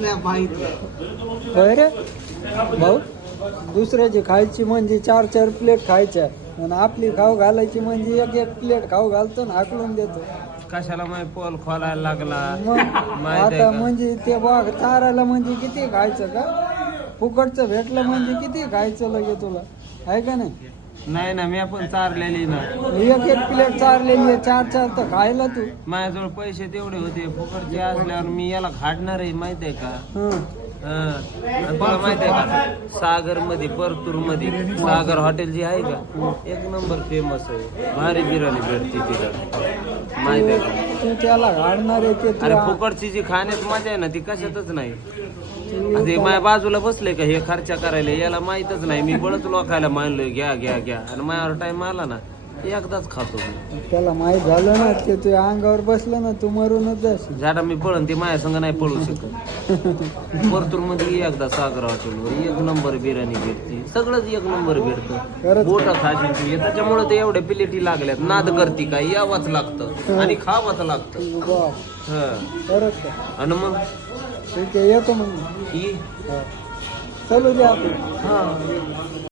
रे भाऊ, दुसऱ्याची खायची म्हणजे 4-4 प्लेट खायच्या आणि आपली खाऊ घालायची म्हणजे 1-1 प्लेट खाऊ घालतो आणि हाकलून देतो. कशाला मग पोल खोलायला लागला मग माहिती आहे आता का? म्हणजे ते वाघ चारायला म्हणजे किती खायचं का? फुकटचं भेटलं म्हणजे किती खायचं लगे तुला, आहे का नाही? नाही ना, मी पण चारलेली ना. 1-1 प्लेट चारलेली आहे, 4-4 तर खायला तू. माझ्याजवळ पैसे तेवढे होते फुकटचे असल्यावर मी याला खाडणार आहे माहिती आहे का? हं. आणि तुला माहिती आहे का, सागर मध्ये परतूर मध्ये सागर हॉटेल जी आहे का, 1 नंबर फेमस आहे, भारी बिर्याणी भेटते तिथं माहिती आहे का? तू त्याला घालणार आहे ते अरे तुला. फुकटची जी खाण्यात मजा आहे ना ती कशातच नाही. ते माझ्या बाजूला बसले का हे खर्चा करायला, याला माहीतच नाही. मी बळच लोकायला मानलोय घ्या घ्या घ्या, आणि माझ्यावर टाइम आला ना एकदाच खातो मी. त्याला माहीत झालं ना ते तुझ्या अंगावर बसलं ना तू मरूनच जाशील. ज्याला मी पळन ते माझ्या संग नाही पळू शकत. परतूर मध्ये एकदा सागर हॉटेलवर 1 नंबर बिर्याणी भेटते, सगळंच 1 नंबर भेटतं. खरंच. बोट खायची त्याच्यामुळे ते एवढे प्लेटी लागल्यात. नाद करती काय, यावंच लागतं आणि खावंच लागतं. बाप, हं. खरंच का? आणि मग ठीक आहे, येतो मग. ही चलू दे आपण.